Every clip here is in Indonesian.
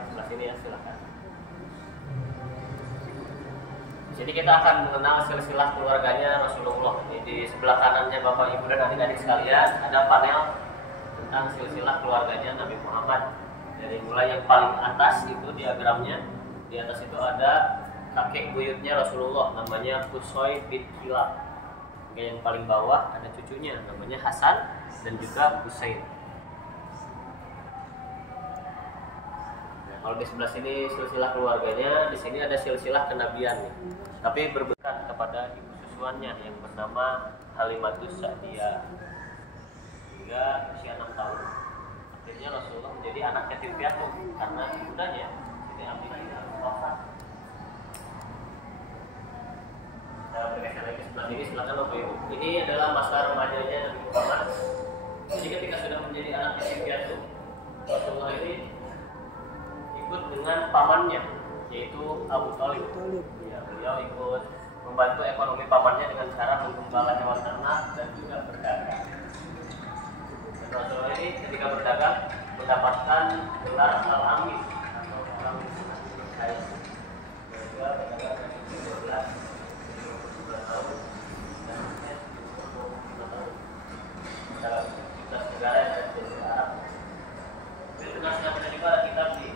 di sebelah sini ya, silakan. Jadi kita akan mengenal silsilah keluarganya Rasulullah. Di sebelah kanannya Bapak Ibu dan adik-adik sekalian ada panel tentang silsilah keluarganya Nabi Muhammad. Dari mulai yang paling atas itu diagramnya, di atas itu ada kakek buyutnya Rasulullah namanya Qusay bin Kilab. Yang paling bawah ada cucunya namanya Hasan dan juga Husain. Nah, kalau di sebelah sini silsilah keluarganya, di sini ada silsilah kenabian, tapi berbekat kepada ibu susuannya yang bernama Halimatus Sa'diyah. Hingga usia 6 tahun, akhirnya Rasulullah menjadi anak yatim piatu karena ibundanya Siti Aminah itu wafat. Bergeser lagi sebelah sini, silakan Bapak Ibu. Ini adalah masa remajanya Nabi Muhammad. Jadi ketika sudah menjadi anak yatim piatu, Rasulullah ini ikut dengan pamannya, yaitu Abu Thalib. Ya, beliau ikut membantu ekonomi pamannya dengan cara menggembala hewan ternak dan juga berdagang. Dan Rasulullah ini ketika berdagang mendapatkan gelar Al-Amin atau orang kaya. Juga berdagang dari 12 tahun dan 25 tahun dalam aktivitas negara yang ada di Arab. Itu tugasnya benar juga ada kitab di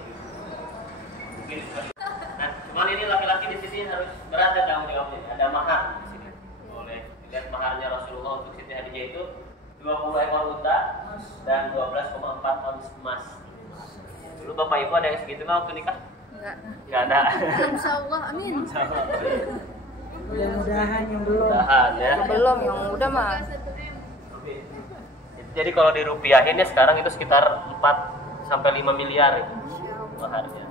mungkin sekali. Nah, cuman ini laki-laki di sini harus berat tanggung jawabnya. Ada mahar di sini. Boleh dilihat maharnya Rasulullah untuk Siti Hadijah itu 20 ekor unta dan 12,4 ons emas. Dulu Bapak Ibu ada yang segitu nggak waktu nikah? Enggak ada. Insya Allah, amin. Mudah-mudahan yang belum. Mudahan ya. Belum, yang udah mah. Jadi kalau dirupiahin ya sekarang itu sekitar 4 sampai 5 miliar itu maharnya.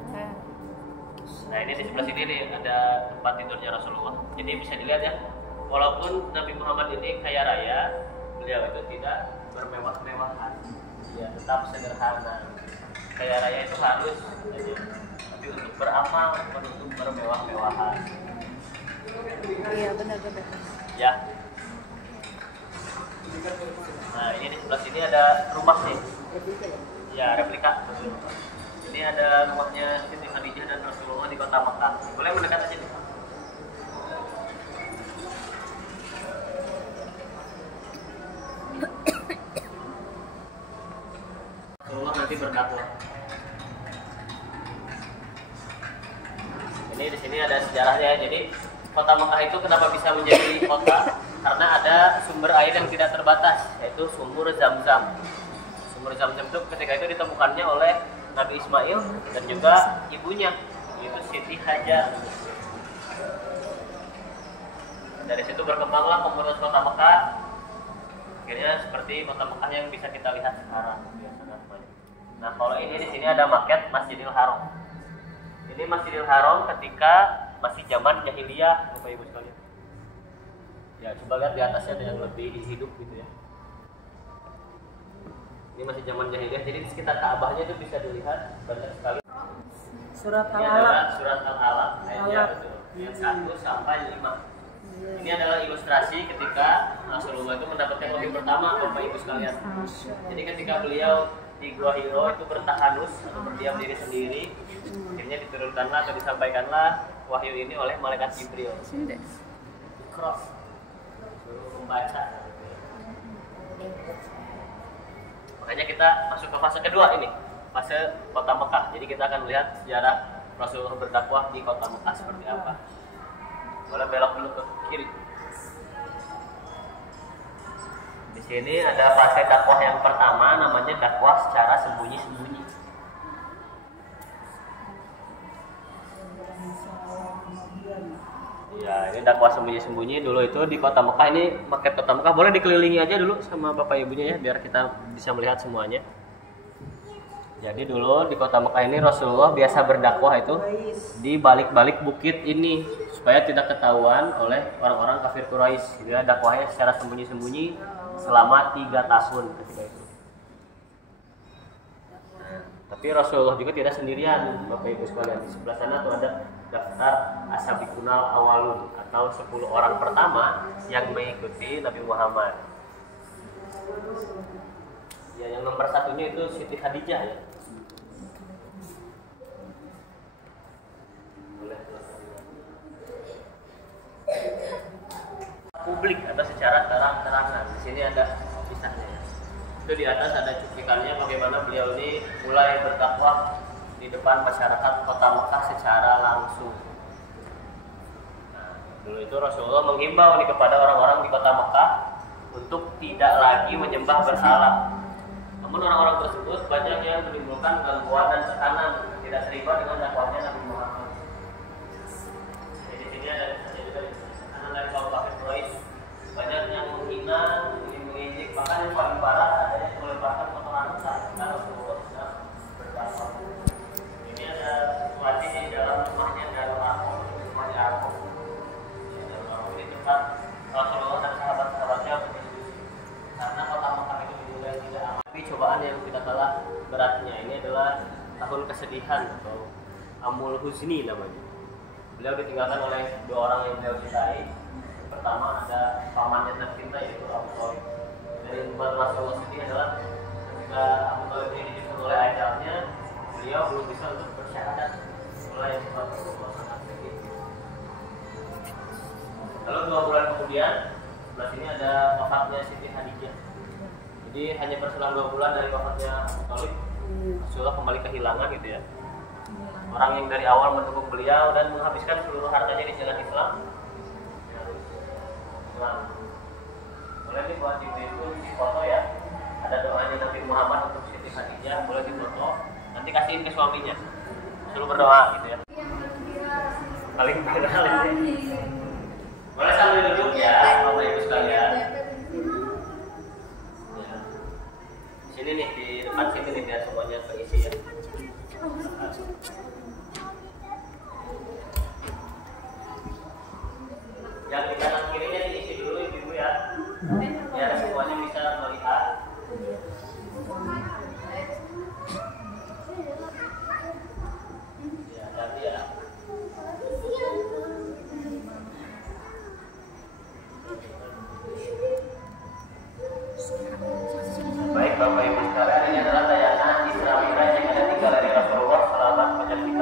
Nah ini di sebelah sini nih ada tempat tidurnya Rasulullah. Jadi bisa dilihat ya, walaupun Nabi Muhammad ini kaya raya, beliau itu tidak bermewah-mewahan. Ya tetap sederhana. Kaya raya itu harus aja. Tapi untuk beramal bukan untuk bermewah-mewahan. Iya benar-benar. Ya. Nah ini di sebelah sini ada rumah nih. Ya replika. Ini ada rumahnya Siti Khadijah dan Rasulullah di kota Mekah. Boleh mendekat aja nih. Rasulullah nanti berdakwah. Ini di sini ada sejarahnya. Jadi kota Mekah itu kenapa bisa menjadi kota? Karena ada sumber air yang tidak terbatas, yaitu sumur Zam-Zam. Sumur Zam-Zam itu ketika itu ditemukannya oleh Nabi Ismail dan juga ibunya, yaitu Siti Hajar. Dari situ berkembanglah pengurus kota Mekah. Akhirnya seperti kota Mekah yang bisa kita lihat sekarang. Nah, kalau ini di sini ada maket Masjidil Haram. Ini Masjidil Haram ketika masih zaman jahiliyah, Bapak Ibu sekalian. Ya, coba lihat di atasnya ada yang lebih hidup gitu ya. Ini masih zaman jahiliyah, jadi di sekitar Ka'bahnya itu bisa dilihat banyak sekali. Surat Ini Al-Alaq. adalah surat Al-Alaq ayatnya betul. Yang 1 sampai 5. Ini adalah ilustrasi ketika Rasulullah itu mendapatkan wahyu pertama, Bapak Ibu sekalian. Jadi ketika beliau di Gua Hiro itu bertahanus atau berdiam diri sendiri, akhirnya diturunkanlah atau disampaikanlah wahyu ini oleh malaikat Jibril. Cross, suruh membaca. Makanya kita masuk ke fase kedua ini, fase kota Mekah. Jadi kita akan melihat sejarah Rasulullah berdakwah di kota Mekah seperti apa. Boleh belok dulu ke kiri. Di sini ada fase dakwah yang pertama, namanya dakwah secara sembunyi-sembunyi. Ya, ini dakwah sembunyi-sembunyi dulu itu di kota Mekah. Ini maket kota Mekah. Boleh dikelilingi aja dulu sama Bapak Ibunya ya, biar kita bisa melihat semuanya. Jadi dulu di kota Mekah ini Rasulullah biasa berdakwah itu di balik-balik bukit ini supaya tidak ketahuan oleh orang-orang kafir Quraisy. Dia dakwahnya secara sembunyi-sembunyi selama 3 tahun ketika itu. Tapi Rasulullah juga tidak sendirian, Bapak Ibu sekalian. Di sebelah sana tuh ada daftar Ashabikunal Awalun atau 10 orang pertama yang mengikuti Nabi Muhammad. Ya, yang nomor 1-nya itu Siti Khadijah ya. publik atau secara terang-terangan. Di sini ada kisahnya. Itu di atas ada cuplikannya bagaimana beliau ini mulai berdakwah di depan masyarakat kota Mekah secara langsung. Nah, dulu itu Rasulullah menghimbau nih kepada orang-orang di kota Mekah untuk tidak lagi menyembah berhala. Namun orang-orang tersebut banyak yang menimbulkan gangguan dan tekanan, tidak terima dengan dakwahnya Nabi Muhammad. Jadi di sini ada juga tekanan dari kaum kafir Quraisy. Banyak yang menghina, ingin mengejek, bahkan yang paling parah ada yang melemparkan kotoran besar karena Rasulullah sedang berdakwah. Ini ada situasi di dalam rumahnya Darul Arqam, rumah di Arqam. Darul Arqam ini tempat Rasulullah dan sahabat-sahabatnya berdiskusi. Karena kota Mekah itu dinilai tidak aman. Tapi cobaan yang tidak kalah beratnya ini adalah tahun kesedihan atau Amul Huzni namanya. Beliau ditinggalkan oleh dua orang yang beliau cintai. Pertama ada pamannya tercinta yaitu Abu Thalib. Dan yang membuat Rasulullah sedih adalah ketika Abu Thalib ini dijemput oleh ajalnya, beliau belum bisa untuk bersyahadat. Itulah yang membuat Rasulullah sangat sedih. Lalu 2 bulan kemudian, sebelah sini ada wafatnya Siti Khadijah. Jadi hanya berselang 2 bulan dari wafatnya Abu Thalib, Rasulullah kembali kehilangan gitu ya. Orang yang dari awal mendukung beliau dan menghabiskan seluruh hartanya di jalan Islam. Nah, boleh dibuat di foto ya. Ada doanya Nabi Muhammad untuk Siti Khadijah, boleh difoto. Nanti kasihin ke suaminya. Suruh berdoa gitu ya. Paling viral ini. Boleh sambil duduk ya, Bapak Ibu sekalian. Ya. Sini nih di depan sini nih biar semuanya terisi ya. Yang di kanan kirinya diisi dulu ibu ya. Biar semuanya bisa melihat. Ya, ganti ya. Baik Bapak Ibu sekalian, ini adalah tayangan Isra Mi'raj yang ada 3 dari Rasulullah selama penyelesaian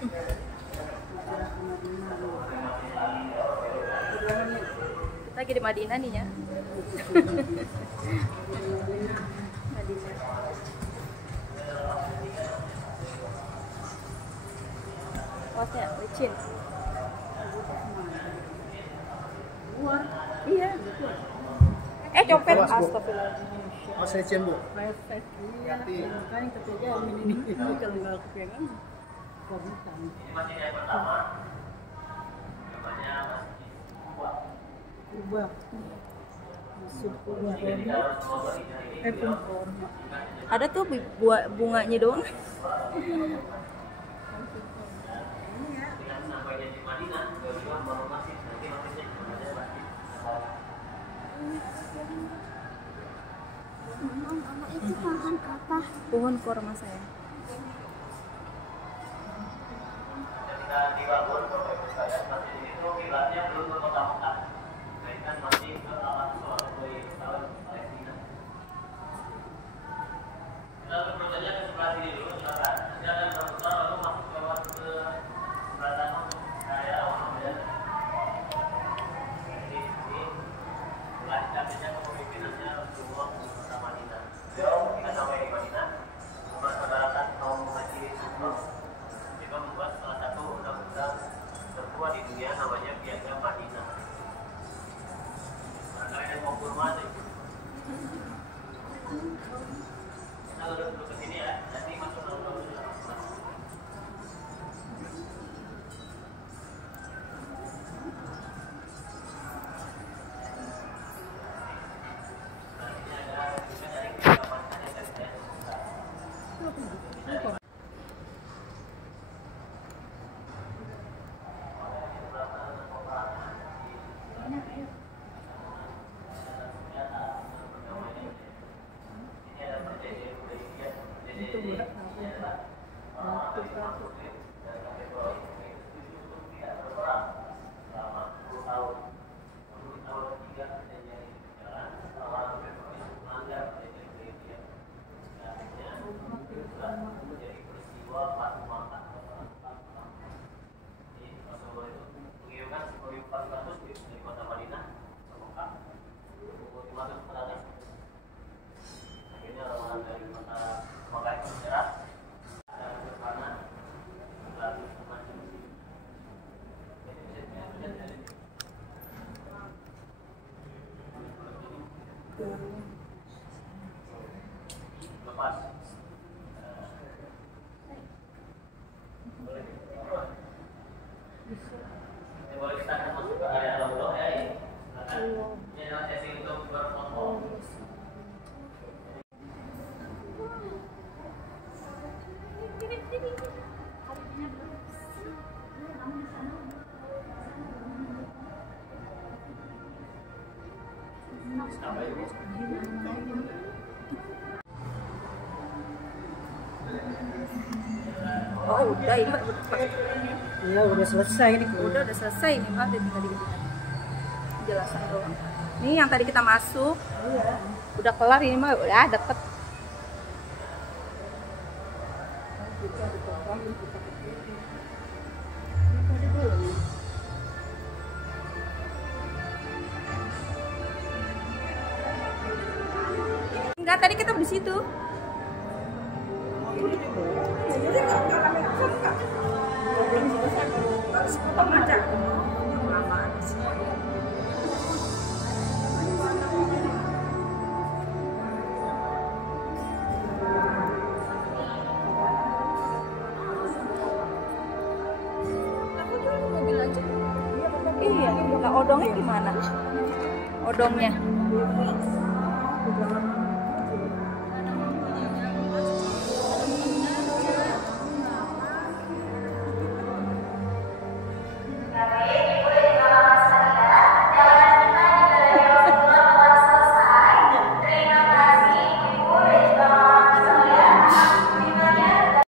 Kita lagi di Madinah nih ya. Madinah. Wasnya licin. Iya. Copet. Astagfirullahaladzim. Oh, saya cian, Bu. Perfect. Iya. Hati. Makanya kata jamin ini kalau nggak aku pegang, komitan. Ini masih yang pertama. Namanya Ubah. Masuk ubah. jadi kita harus coba ini. Kurma. Ada tuh buah bunganya doang. Dengan sampainya di Madinah, beliau baru masjid. Nanti masjidnya sebenarnya masjid. Itu pohon apa? Pohon kurma saya. Ketika dibangun, Bapak Ibu sekalian, masjid itu kiblatnya belum ke kota Mekah, melainkan masih ke Al-Aqsa atau Yerusalem, Palestina. Kita berjalannya ke sebelah sini dulu, silakan. Nanti akan berputar lalu masuk lewat ke sebelah sana untuk area awal-awalnya. Jadi di sini sebelah sampingnya kepemimpinannya Rasulullah kota Madinah. Kita sampai di Madinah, mempersaudarakan kaum muhajirin Ansor. Juga membuat salah satu undang-undang tertua di dunia namanya Piagam Madinah. Barangkali yang mau kurma deh. Kita duduk ke sini ya, nanti masuk lalu. Itu buat apa? Lepas. Boleh kita akan masuk ke area lalu ya. Silakan. Ini adalah sesi untuk berfoto. Sampai ini. Oh udah ini Iya, udah selesai nih. udah selesai nih Mbak, udah tinggal dikit penjelasan doang. Nih yang tadi kita masuk udah kelar ini mah udah deket. Enggak, tadi kita di situ. Iya, nah odongnya gimana? Odongnya?